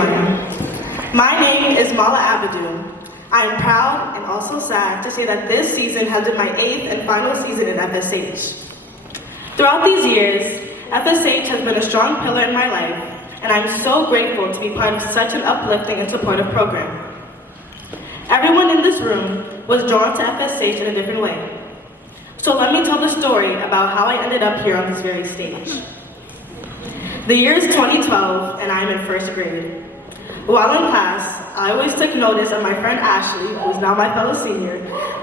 everyone. My name is Mahlah. I am proud and also sad to say that this season has been my 8th and final season in FSH. Throughout these years, FSH has been a strong pillar in my life, and I'm so grateful to be part of such an uplifting and supportive program. Everyone in this room was drawn to FSH in a different way. So let me tell the story about how I ended up here on this very stage. The year is 2012, and I'm in first grade. While in class, I always took notice of my friend Ashley, who is now my fellow senior,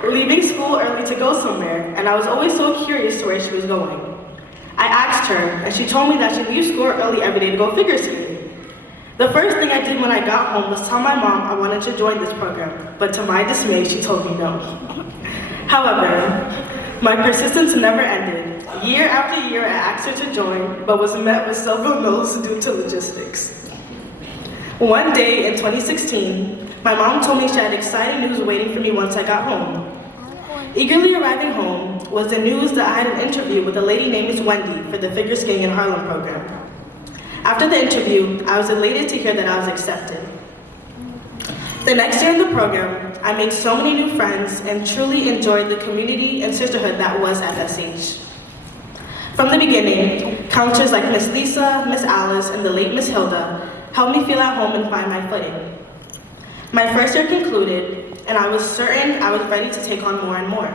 leaving school early to go somewhere, and I was always so curious to where she was going. I asked her, and she told me that she leaves school early every day to go figure skating. The first thing I did when I got home was tell my mom I wanted to join this program, but to my dismay, she told me no. However, my persistence never ended. Year after year, I asked her to join, but was met with several no's due to logistics. One day in 2016, my mom told me she had exciting news waiting for me once I got home. Eagerly arriving home was the news that I had an interview with a lady named Miss Wendy for the Figure Skating in Harlem program. After the interview, I was elated to hear that I was accepted. The next year in the program, I made so many new friends and truly enjoyed the community and sisterhood that was FSH. From the beginning, counselors like Miss Lisa, Miss Alice, and the late Miss Hilda helped me feel at home and find my footing. My first year concluded, and I was certain I was ready to take on more and more.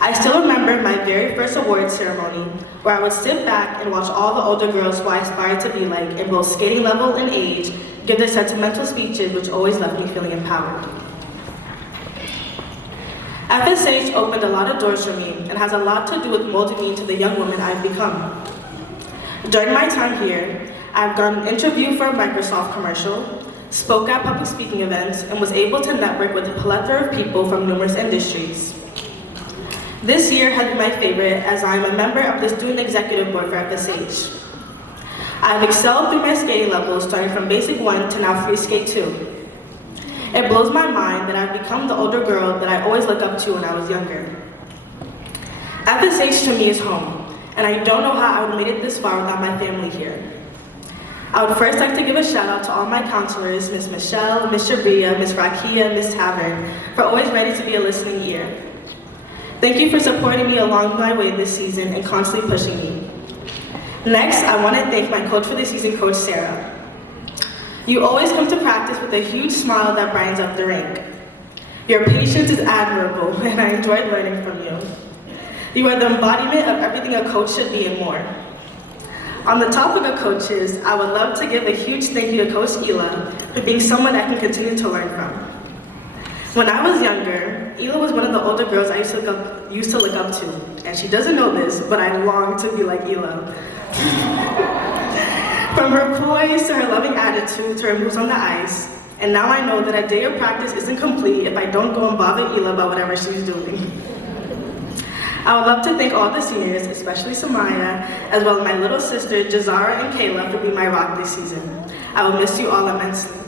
I still remember my very first awards ceremony, where I would sit back and watch all the older girls who I aspired to be like in both skating level and age give their sentimental speeches, which always left me feeling empowered. FSH opened a lot of doors for me and has a lot to do with molding me into the young woman I've become. During my time here, I've done an interview for a Microsoft commercial, spoke at public speaking events, and was able to network with a plethora of people from numerous industries. This year has been my favorite as I am a member of the Student Executive Board for FSH. I've excelled through my skating levels, starting from Basic 1 to now Free Skate 2. It blows my mind that I've become the older girl that I always looked up to when I was younger. FSH to me is home, and I don't know how I would have made it this far without my family here. I would first like to give a shout out to all my counselors, Miss Michelle, Miss Shabria, Miss Rakia, Miss Tavern, for always ready to be a listening ear. Thank you for supporting me along my way this season and constantly pushing me. Next, I want to thank my coach for the season, Coach Sarah. You always come to practice with a huge smile that brightens up the rink. Your patience is admirable, and I enjoyed learning from you. You are the embodiment of everything a coach should be and more. On the topic of coaches, I would love to give a huge thank you to Coach Ela for being someone I can continue to learn from. When I was younger, Ela was one of the older girls I used to look up to, and she doesn't know this, but I long to be like Ela. From her poise to her loving attitude to her moves on the ice, and now I know that a day of practice isn't complete if I don't go and bother Ela about whatever she's doing. I would love to thank all the seniors, especially Samaya, as well as my little sister, Jazara and Kayla, for being my rock this season. I will miss you all immensely.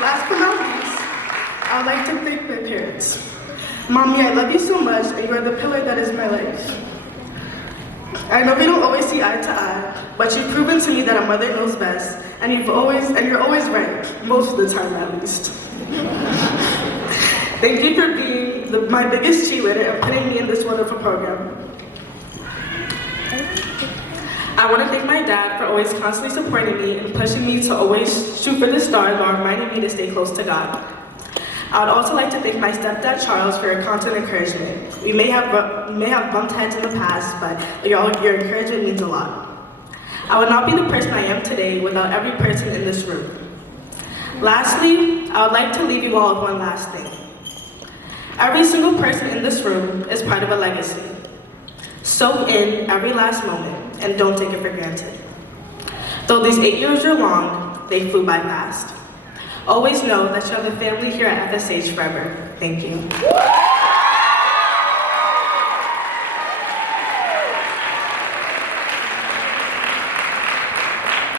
Last but not least, I would like to thank my parents. Mommy, I love you so much, and you are the pillar that is my life. I know we don't always see eye to eye, but you've proven to me that a mother knows best, and you're always right, most of the time at least. Thank you for being my biggest cheerleader and putting me in this wonderful program. I want to thank my dad for always constantly supporting me and pushing me to always shoot for the stars while reminding me to stay close to God. I would also like to thank my stepdad, Charles, for your constant encouragement. We may have bumped heads in the past, but your encouragement means a lot. I would not be the person I am today without every person in this room. Lastly, I would like to leave you all with one last thing. Every single person in this room is part of a legacy. Soak in every last moment and don't take it for granted. Though these 8 years are long, they flew by fast. Always know that you have a family here at FSH forever. Thank you.